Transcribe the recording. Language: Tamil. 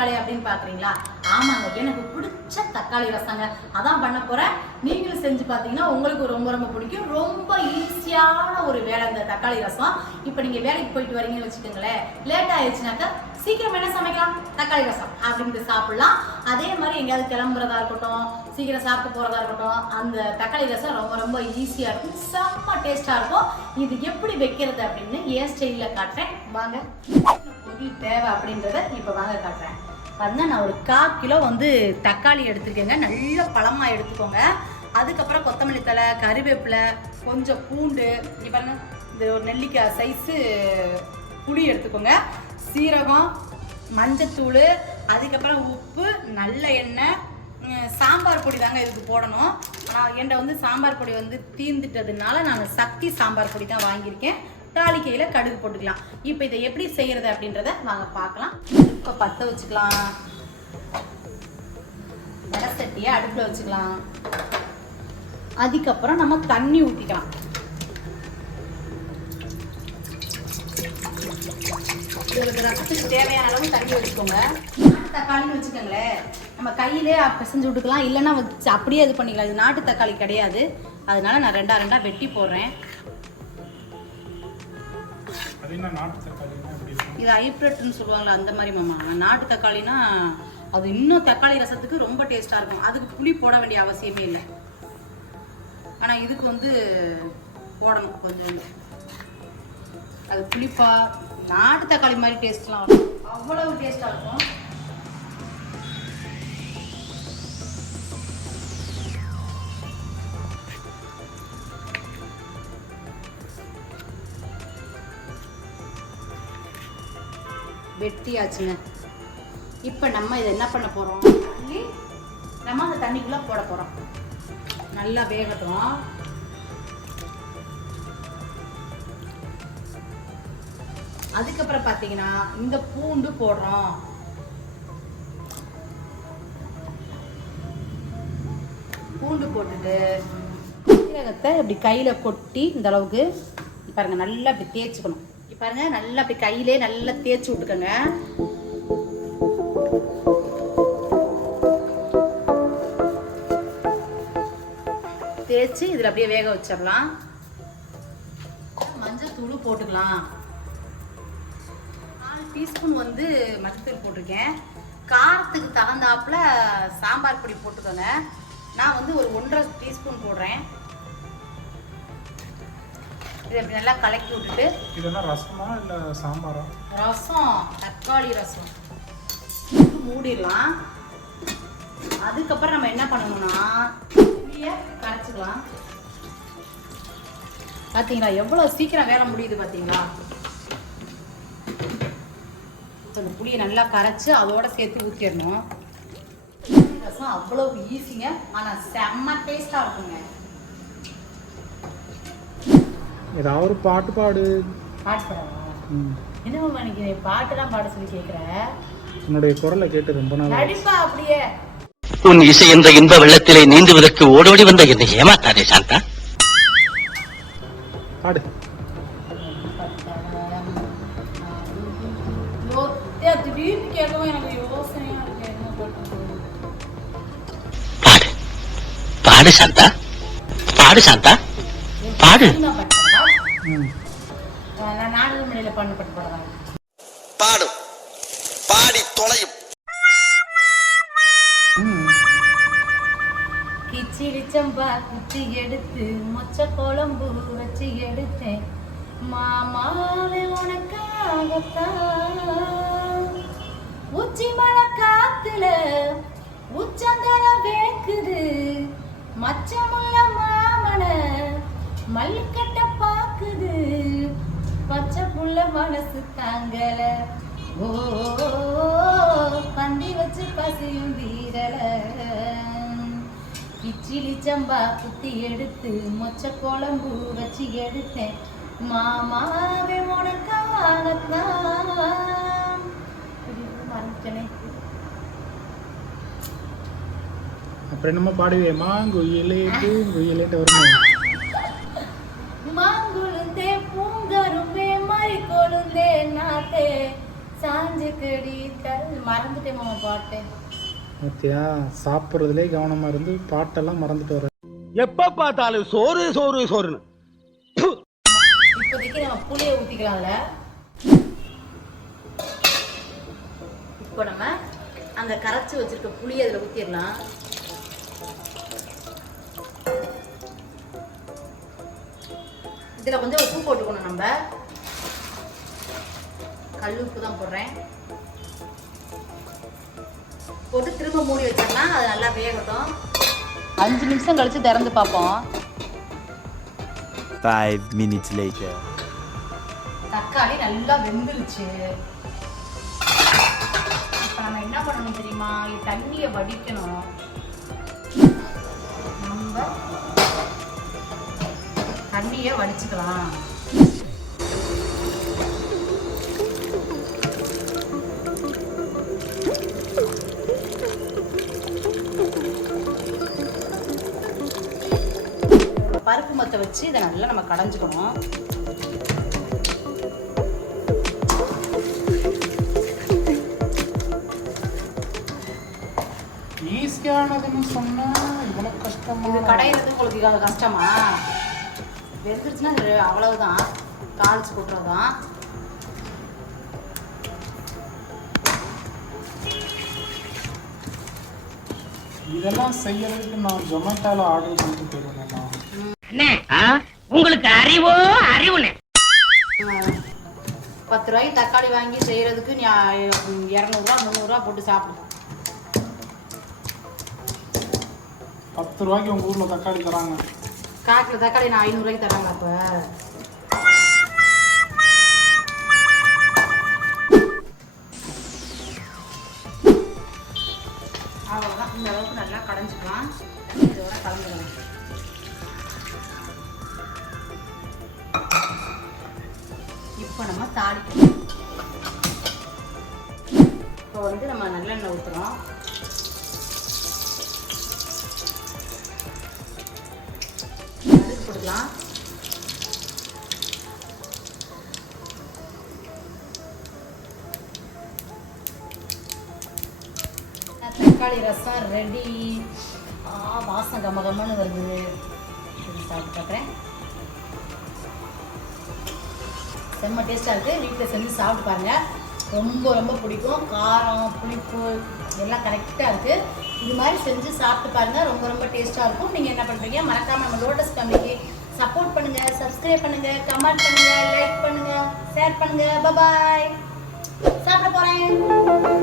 தக்காளி அப்படின்னு பாக்குறீங்களா? ஆமாங்க. எனக்கு பிடிச்ச தக்காளி ரசங்க. அதான் பண்ண போறேன். நீங்களும் செஞ்சு பார்த்தீங்கன்னா உங்களுக்கு ரொம்ப ரொம்ப பிடிக்கும். ரொம்ப ஈஸியான ஒரு வேலை இந்த தக்காளி ரசம். இப்போ நீங்க வேலைக்கு போயிட்டு வரீங்கன்னு வச்சுக்கோங்களேன். லேட் ஆயிடுச்சுனாக்கா சீக்கிரம் என்ன சமைக்கலாம்? தக்காளி ரசம் அப்படின்ட்டு சாப்பிடலாம். அதே மாதிரி எங்கேயாவது கிளம்புறதா இருக்கட்டும் சீக்கிரம் சாப்பிட்டு போறதா இருக்கட்டும் அந்த தக்காளி ரசம் ரொம்ப ரொம்ப ஈஸியா இருக்கும். செம்ம டேஸ்டா இருக்கும். இது எப்படி வைக்கிறது அப்படின்னு ஏன் ஸ்டைலில் காட்டுறேன். வாங்க. பொருள் தேவை அப்படின்றத இப்போ வாங்க காட்டுறேன். பாருங்க நான் ஒரு கால் கிலோ வந்து தக்காளி எடுத்துருக்கேங்க. நல்ல பழமாக எடுத்துக்கோங்க. அதுக்கப்புறம் கொத்தமல்லி தழை கருவேப்பிலை கொஞ்சம் பூண்டு இங்கே பாருங்க இந்த ஒரு நெல்லிக்காய் சைஸு புளி எடுத்துக்கோங்க. சீரகம் மஞ்சத்தூள் அதுக்கப்புறம் உப்பு நல்ல எண்ணெய் சாம்பார் பொடி தாங்க இதுக்கு போடணும். நான் என்கிட்ட வந்து சாம்பார் பொடி வந்து தீர்ந்துட்டதுனால நான் சக்தி சாம்பார் பொடி தான் வாங்கியிருக்கேன். தாளிக்கையில் கடுகு போட்டுக்கலாம். இப்போ இதை எப்படி செய்யறது அப்படின்றத வாங்க பார்க்கலாம். இப்போ பற்ற வச்சுக்கலாம். சட்டியை அடுப்பில் வச்சுக்கலாம். அதுக்கப்புறம் நம்ம தண்ணி ஊற்றிக்கலாம் இருபது ரசத்துக்கு தேவையான அளவு தண்ணி வச்சுக்கோங்க. நாட்டு தக்காளின்னு வச்சுக்கோங்களேன். நம்ம கையிலே பிசைஞ்சு விட்டுக்கலாம். இல்லைன்னா வச்சு அப்படியே இது பண்ணிக்கலாம். இது நாட்டு தக்காளி கிடையாது. அதனால நான் ரெண்டா ரெண்டா வெட்டி போடுறேன். இது ஹைப்ரிட்னு சொல்லுவாங்களா அந்த மாதிரி மாமா. நாட்டு தக்காளினா அது இன்னும் தக்காளி ரசத்துக்கு ரொம்ப டேஸ்ட்டாக இருக்கும். அதுக்கு புளி போட வேண்டிய அவசியமே இல்லை. ஆனால் இதுக்கு வந்து போடணும் கொஞ்சம். அது புளிப்பா நாட்டு தக்காளி மாதிரி டேஸ்ட்லாம் வரும். அவ்வளவு டேஸ்ட்டாக இருக்கும். வெட்டியாச்சுங்க. இப்போ நம்ம இதை என்ன பண்ண போகிறோம் நம்ம அந்த தண்ணிக்குள்ளே போட போகிறோம் நல்லா வேகட்டும். அதுக்கப்புறம் பார்த்தீங்கன்னா இந்த பூண்டு போடுறோம். பூண்டு போட்டுட்டு சீரகத்தை இப்படி கையில் கொட்டி இந்த அளவுக்கு பாருங்க நல்லா இப்படி தேய்ச்சிக்கணும். பாருங்க நல்லா அப்படி கையிலே நல்லா தேய்ச்சி விட்டுக்கோங்க. தேய்ச்சி இதில் அப்படியே வேக வச்சிடலாம். மஞ்சள் தூள் போட்டுக்கலாம். நாலு டீஸ்பூன் வந்து மஞ்சத்தூள் போட்டிருக்கேன். காரத்துக்கு தகுந்தாப்புல சாம்பார் பொடி போட்டுக்கோங்க. நான் வந்து ஒரு ஒன்றரை டீஸ்பூன் போடுறேன். இதை இப்படி நல்லா கலக்கி விட்டுட்டு இதெல்லாம் ரசமா இல்லை சாம்பாரா? ரசம் தக்காளி ரசம். மூடிடலாம். அதுக்கப்புறம் நம்ம என்ன பண்ணணும்னா புளியை கரைச்சிக்கலாம் பார்த்தீங்களா எவ்வளோ சீக்கிரம் வேலை முடியுது பார்த்தீங்களா இந்த புளியை நல்லா கரைச்சி அதோட சேர்த்து ஊற்றிடணும் ரசம் அவ்வளோ ஈஸிங்க ஆனால் செம்ம டேஸ்ட்டாக இருக்குங்க. ஏதாவது ஒரு பாட்டு பாடு. பாட்டு பாடவா? ம். என்ன நினைக்கிறேன் பாட்டுலாம் பாட சொல்லி கேட்குறேன் உன்னுடைய குரலை கேட்டு ரொம்ப நாள் ஆச்சு. நடிப்பா அப்படியே. உன் இசை என்ற இன்ப வெள்ளத்திலே நீந்துவதற்கு ஓடோடி வந்த என்னை ஏமாத்தாதே சாந்தா. பாடு. சாந்தா. பாடு சாந்தா. பாடு. நான் நாடக பட்டு படம். பாடி தொலையும். கிச்சிடி சம்பா குத்தி எடுத்து மொச்ச குழம்பு வச்சு எடுத்தேன். மாமாவே உனக்காகத்தான். உச்சி மலை காத்துல உச்சந்தர வேக்குது. மச்சமுள்ள மாமன மல்லிக்கட்ட பாக்குது பச்சை புள்ள மனசு தாங்கல. ஓ பந்தி வச்சு பசியும் வீரல. கிச்சிலி சம்பா குத்தி எடுத்து மொச்ச குழம்பு வச்சு எடுத்தேன். மாமாவே உனக்காகத்தான் மறந்துட்டேனே. அப்புறம் என்னமோ பாடுவேமா குயிலே பூங்குயிலேன்ட்டு வருமே. மறந்துட்டேன் மாமா பாட்டு. சாப்பிட்றதுலே கவனமாக இருந்து பாட்டெல்லாம் மறந்துட்டு வர. எப்ப பார்த்தாலும் சோறு சோறு சோறுன்னு. இப்போதைக்கு நம்ம புளியை ஊற்றிக்கலாம் அதில். இப்போ நம்ம அந்த கரைச்சி வச்சிருக்க புளியை அதில் ஊற்றிடலாம் இதில் கொஞ்சம் உப்பு போட்டுக்கணும் நம்ம. கல் உப்பு தான் போடுறேன். போட்டு திரும்ப மூடி வச்சோம்னா அது நல்லா வேகட்டும். அஞ்சு நிமிஷம் கழிச்சு திறந்து பார்ப்போம். Five minutes later. தக்காளி நல்லா வெந்துருச்சு. இப்போ நம்ம என்ன பண்ணணும் தெரியுமா? இது தண்ணியை வடிக்கணும். நம்ம தண்ணியை வடிச்சுக்கலாம். பருப்பு மத்தை வச்சு இதை நல்லா நம்ம கடைஞ்சுக்கணும். ஈஸியானதுன்னு சொன்னால் இவ்வளோ கஷ்டமா? இது கடையிறது உங்களுக்கு கஷ்டமா? வெந்துருச்சுன்னா அவ்வளவுதான். தாளிச்சு கொட்டுறதுதான் இதெல்லாம் செய்யறதுக்கு நான் ஜொமேட்டோவில் ஆர்டர் பண்ணிட்டு போயிருந்தேன்னா உங்களுக்கு அறிவோ அறிவுனே ஆஹ், பத்து ரூபாய்க்கு தக்காளி வாங்கி செய்யறதுக்கு இரநூறுவா முந்நூறுரூவா போட்டு சாப்பிடு பத்து ரூபாய்க்கு உங்கள் ஊரில் தக்காளி தராங்க. கால் கிலோ தக்காளி நான் ஐநூறுரூவாய்க்கு தராங்க அப்போ. அவ்வளோதான் இந்த அளவுக்கு நல்லா கடைஞ்சிக்கலாம். இதோட கலந்துக்கலாம். இப்போ நம்ம தாளிக்கணும். இப்போ வந்து நம்ம நல்லெண்ணெய் ஊற்றுறோம் கடுகு போட்டுக்கலாம். தக்காளி ரசம் ரெடி வாசம் கம கம்மன்னு வருது சாப்பிட்டு பார்க்குறேன் செம்ம டேஸ்ட்டாக இருக்குது வீட்டில் செஞ்சு சாப்பிட்டு பாருங்கள் ரொம்ப ரொம்ப பிடிக்கும். காரம் புளிப்பு எல்லாம் கரெக்டாக இருக்குது இது மாதிரி செஞ்சு சாப்பிட்டு பாருங்கள் ரொம்ப ரொம்ப டேஸ்ட்டாக இருக்கும். நீங்கள் என்ன பண்ணுறீங்க மறக்காமல் நம்ம லோட்டஸ் ஃபேமிலிக்கு சப்போர்ட் பண்ணுங்கள் சப்ஸ்கிரைப் பண்ணுங்கள் கமெண்ட் பண்ணுங்கள் லைக் பண்ணுங்கள் ஷேர் பண்ணுங்கள் பபாய் சாப்பிட போகிறேன்